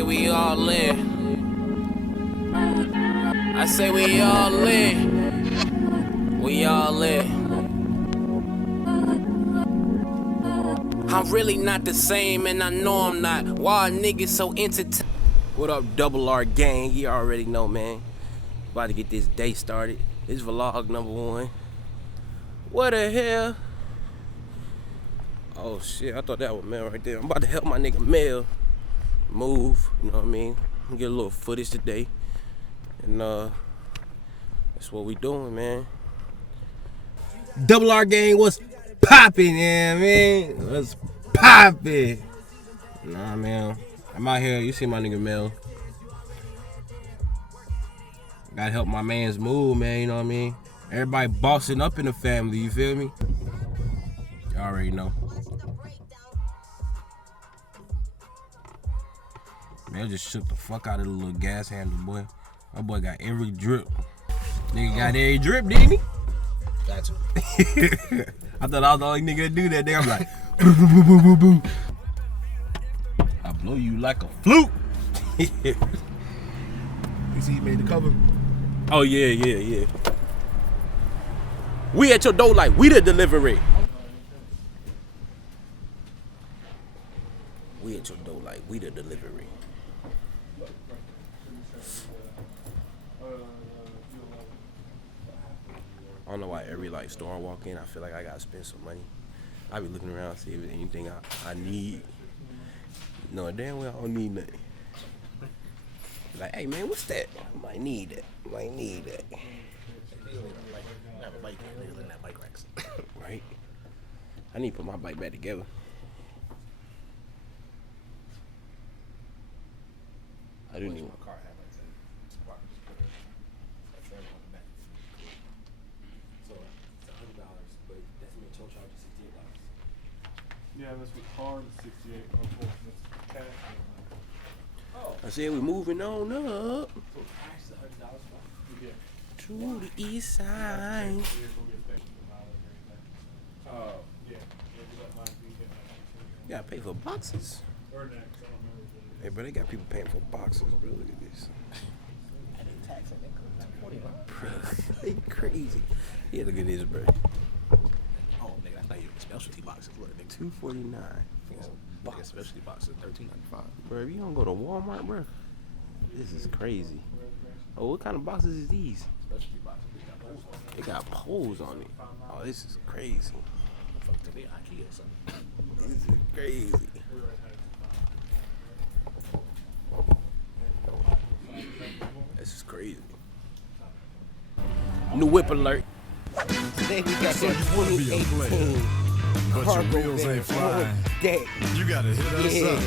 say we all in. I say we all in. We all in. I'm really not the same, and I know I'm not. Why niggas so entertained? What up, Double R gang? You already know, man. About to get this day started. This vlog number 1. What the hell? Oh shit, I thought that was Mel right there. I'm about to help my nigga Mel move, you know what I mean? Get a little footage today. And that's what we doing, man. Double R gang, what's poppin', yeah, man? What's poppin'? Nah, man. I'm out here, you see my nigga Mel. Gotta help my man's move, man, you know what I mean? Everybody bossing up in the family, you feel me? Y'all already know. Mel just shook the fuck out of the little gas handle, boy. My boy got every drip. Nigga got every drip, didn't he? Got to. I thought I was the only nigga to do that. Nigga, I'm like, boo, boo, boo, boo, boo. I blow you like a flute. You see he made the cover? Oh, yeah. We at your door like we the delivery. We at your door like we the delivery. I don't know why every like store I walk in, I feel like I gotta spend some money. I be looking around see if there's anything I need. No, damn well I don't need nothing. Like, hey man, what's that? I might need that. Might need that. That bike, niggas in that bike racks. Right? I need to put my bike back together. I do need one. Car had like that. That's right on the back. So it's $100, but that's me toll charge is $68. Yeah, that's with card is 68 or 4. That's cash. Oh. I said we moving on up So cash is $100 for Yeah. to the east side. Vehicle gets paid for the mileage or anything. Oh. Yeah. Yeah, we got mine. We get You gotta pay for boxes. or next. I don't remember what it Hey, bro, they got people paying for boxes, bro. Look at this. And they tax it, $40. They crazy. Yeah, look at this, bro. Oh, nigga, that's not even specialty boxes. Look, nigga. $249. Nigga, specialty boxes, $13.95. Bro, if you don't go to Walmart, bro, this is crazy. Oh, what kind of boxes is these? Specialty boxes, they got poles on it. They got poles on it. Oh, this is crazy. Fuck to me, IKEA or something. This is crazy. This is crazy. New whip alert. Today we got that 2018 But your cargo wheels van ain't flying. on deck. You gotta hit us Yeah. up.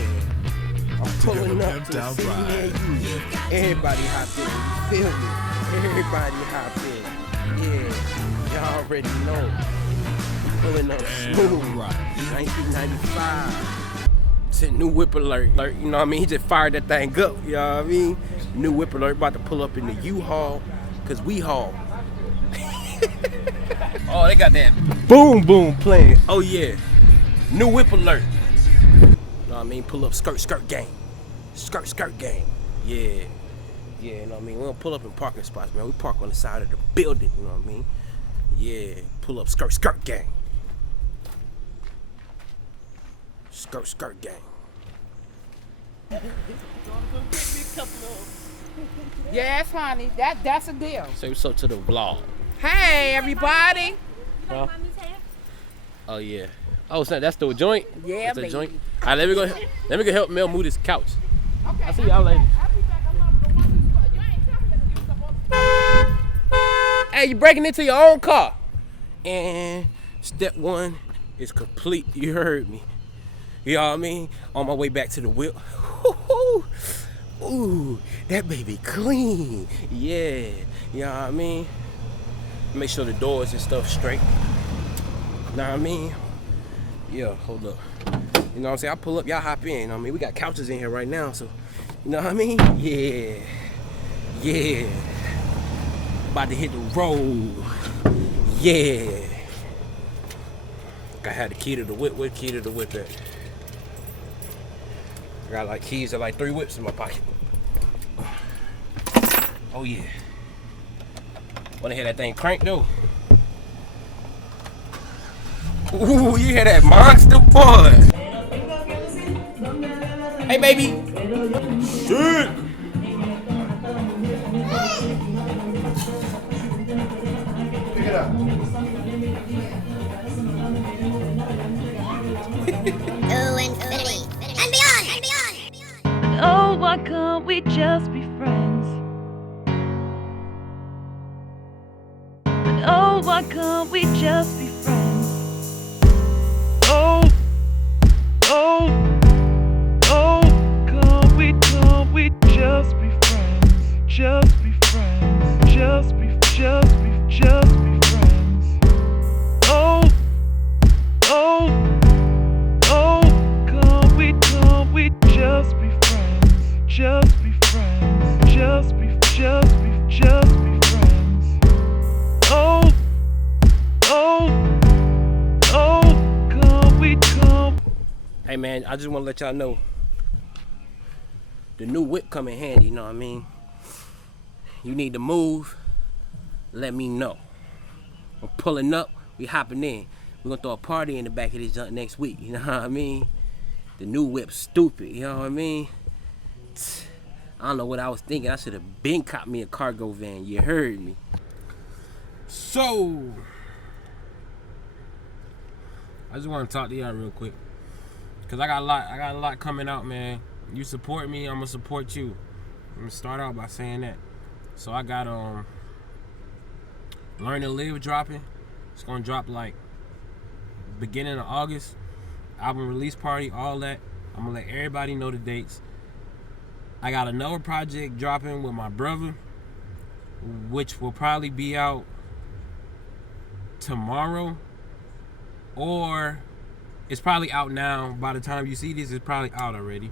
I'm give pulling a up pimped to the out city ride. near you. Everybody hop in. You feel me? Everybody hop in. Yeah, y'all already know. Pulling up smooth. right. 1995. It's a new whip alert. You know what I mean? He just fired that thing up. You know what I mean? New whip alert. About to pull up in the U-Haul. Cause we haul. Oh, they got that boom boom playing. Oh yeah. New whip alert. You know what I mean? Pull up skirt gang. Skirt gang. Yeah. Yeah, you know what I mean? We don't pull up in parking spots, man. We park on the side of the building, you know what I mean? Yeah. Pull up skirt gang. Skirt gang. Yes, honey. That's a deal. Say what's up to the vlog. Hey, everybody. Huh? Oh yeah. Oh, so that's the joint? Yeah, That's the baby. joint. All right, let me go help Mel move this couch. Okay. I'll see y'all later. I'll be back. I'm gonna go on this. You ain't telling me to do something. Hey, you breaking into your own car. And step 1 is complete. You heard me. You know what I mean? On my way back to the whip. Ooh, that baby clean. Yeah. You know what I mean? Make sure the doors and stuff straight. Know what I mean? Yeah, hold up. You know what I'm saying? I pull up, y'all hop in. You know what I mean? We got couches in here right now, so you know what I mean? Yeah. Yeah. About to hit the road. Yeah. I had the key to the whip. Where the key to the whip at? I got like keys to like 3 whips in my pocket. Oh yeah. Wanna hear that thing crank though? Ooh, you hear that monster boy? Hey baby. Shit. Pick it up. To infinity and beyond, and beyond. Oh, why can't we just be friends? Oh, why can't we just be friends? Oh, oh, oh, can't we just be friends? Just be friends. Just be friends. Oh, oh, oh, can't we just be friends? Just be friends. Just be friends. Oh, oh, oh, can't we come? Hey man, I just wanna let y'all know the new whip come in handy, you know what I mean? You need to move, let me know. I'm pulling up, we hopping in. We're gonna throw a party in the back of this junk next week, you know what I mean? The new whip's stupid, you know what I mean? I don't know what I was thinking. I should have been caught me a cargo van, you heard me. So, I just wanna talk to y'all real quick. Cause I got a lot coming out, man. You support me, I'm gonna support you. I'm gonna start out by saying that. So I got Learn to Live dropping. It's gonna drop like beginning of August. Album release party, all that. I'm gonna let everybody know the dates. I got another project dropping with my brother, which will probably be out tomorrow, or it's probably out now. By the time you see this, it's probably out already.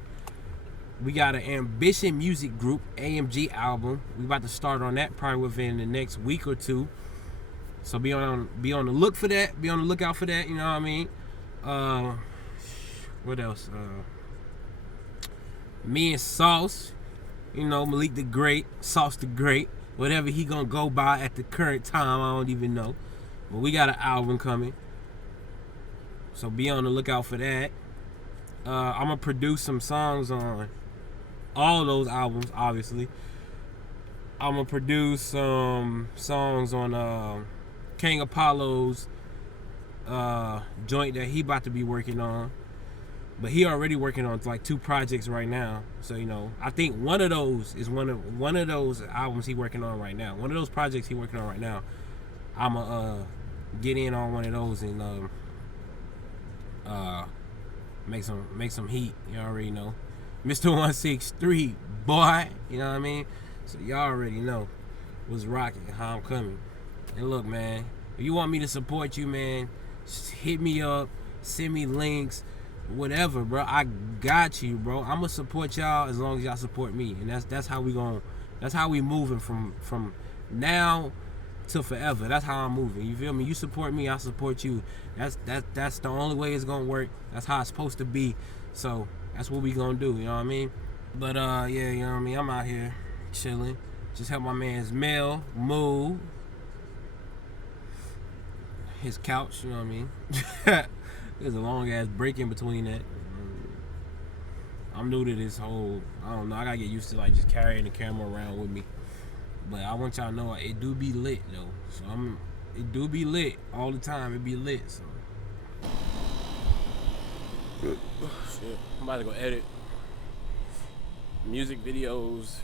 We got an Ambition Music Group AMG album. We about to start on that probably within the next week or two. So be on the look for that. Be on the lookout for that. You know what I mean? What else? Me and Sauce. You know, Malik the Great, Sauce the Great, whatever he gonna go by at the current time, I don't even know. But we got an album coming. So be on the lookout for that. I'm gonna produce some songs on all those albums, obviously. I'm gonna produce some songs on King Apollo's joint that he about to be working on. But he already working on like 2 projects right now. So, you know, I think one of those is one of those albums he working on right now. One of those projects he working on right now. I'ma get in on one of those and make some heat. You already know. Mr. 163, boy. You know what I mean? So y'all already know what's rocking, how I'm coming. And look, man, if you want me to support you, man, just hit me up, send me links, whatever, bro. I got you, bro. I'ma support y'all as long as y'all support me. And that's how we moving from now to forever. That's how I'm moving. You feel me? You support me, I support you. That's the only way it's gonna work. That's how it's supposed to be. So that's what we gonna do, you know what I mean? But yeah, you know what I mean? I'm out here chilling. Just help my man's Mel move his couch, you know what I mean? There's a long ass break in between that. I'm new to this whole, I don't know, I gotta get used to like just carrying the camera around with me. But I want y'all to know it do be lit though. So it do be lit all the time. It be lit. So shit. I'm about to go edit music videos.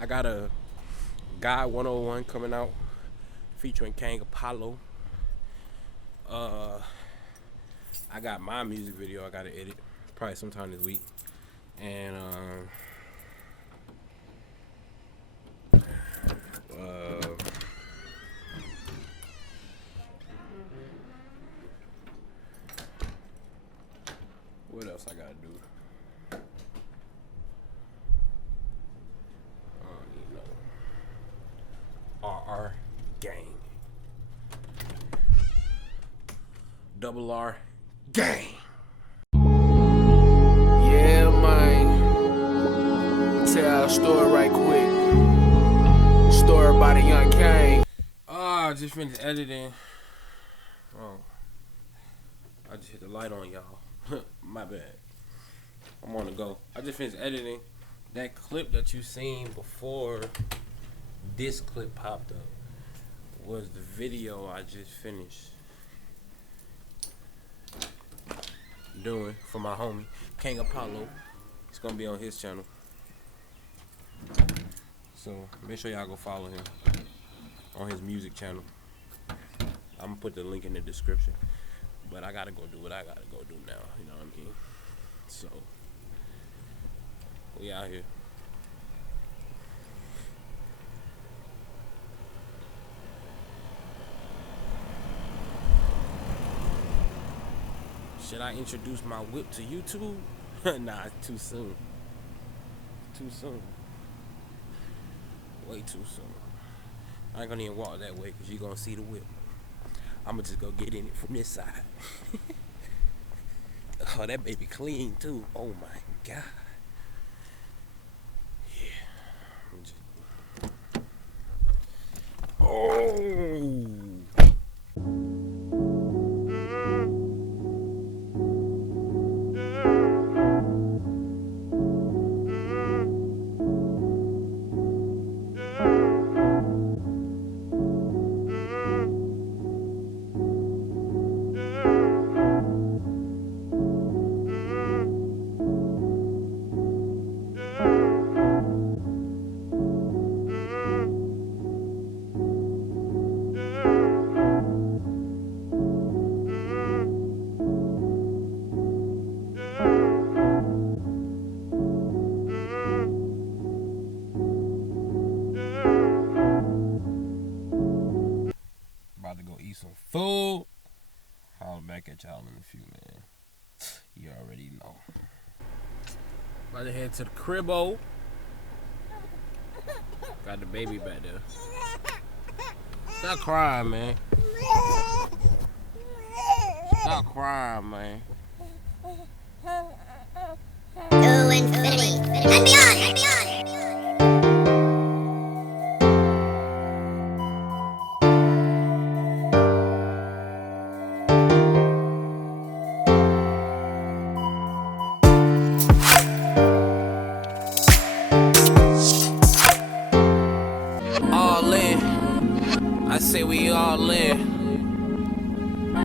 I got a Guy 101 coming out featuring King Apollo. I got my music video I gotta edit probably sometime this week. And what else I gotta do? I don't even know. RR Gang. Double R Gang. Yeah, man. tell a story right quick. Story about a young king. I just finished editing. Oh, I just hit the light on y'all. My bad. I'm on the go. I just finished editing. That clip that you seen before this clip popped up was the video I just finished doing for my homie King Apollo. It's gonna be on his channel, so make sure y'all go follow him on his music channel. I'm gonna put the link in the description, but I gotta go do what I gotta go do now, you know what I mean? So we out here. Should I introduce my whip to YouTube? Nah, it's too soon. Too soon. Way too soon. I ain't gonna even walk that way because you're gonna see the whip. I'm gonna just go get in it from this side. Oh, that baby clean too. Oh my God. Yeah. Oh. About to go eat some food. I'll back at y'all in a few, man. You already know. About to head to the cribbo. Got the baby back there. Stop crying, man. Stop crying, man. To infinity and beyond, and beyond. All in. I say we all in.